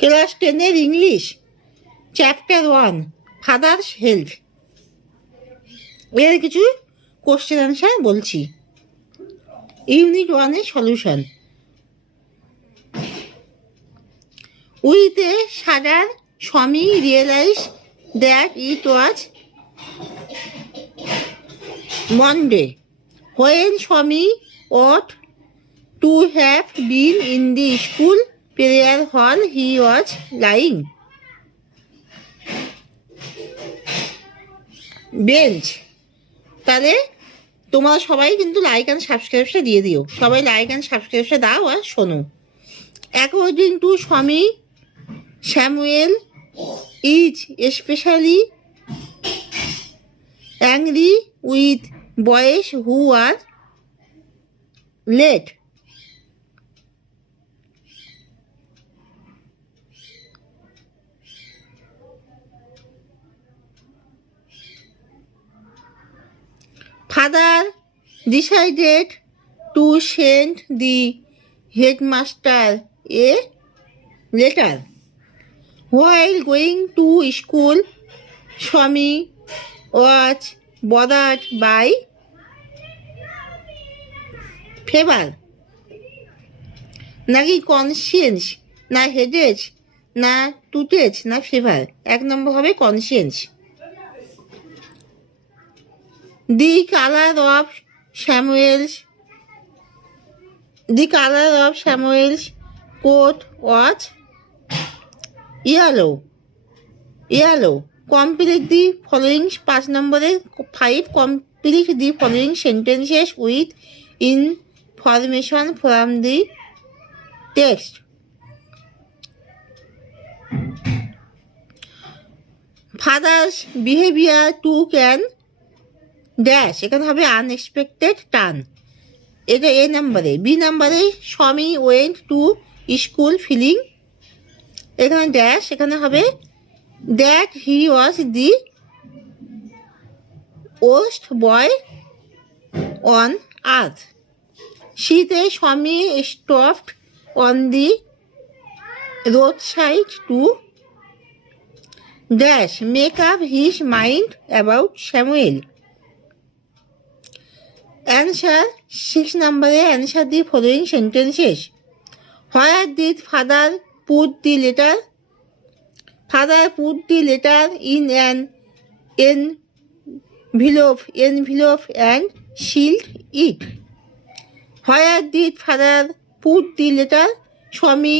ক্লাস 10-এর English chapter 1 father's help. এর কিছু কোশ্চেন অ্যান্সার বলছি। ইউনিট 1-এর solution. With a shudder, Swami realized that it was Monday. When Swami ought to have been in the school prayer hall, he was lying. Bench. তাহলে তোমরা সবাই কিন্তু like and সাবস্ক্রাইবটা দিয়ে দিও, সবাই লাইক অ্যান্ড সাবস্ক্রাইবটা দাও আর শোনো। অ্যাকর্ডিং টু স্বামী Samuel is especially angry with boys who are late. Father decided to send the headmaster a letter. While going to school, Swami was bothered by fever. নাকি কনসিয়েন্স, না হেডেজ, না টুটেজ, না ফিভার। 1 নম্বর হবে conscience. The color of Samuel's coat was yellow. Complete the following 5 নম্বরে 5 complete the following sentences with information from the text. Father's behavior took an dash, এখানে হবে আনএক্সপেক্টেড টার্ন। এটা এ নাম্বারে। বি নাম্বারে Swami went to school feeling, এখানে dash, এখানে হবে that he was the worst boy on earth. শীতে Swami stopped on the road side to dash make up his mind about Samuel. Answer 6 নম্বরে answer the following sentences. Where did father put the letter? Father put the letter in an envelope and sealed it. Where did father put the letter? Swami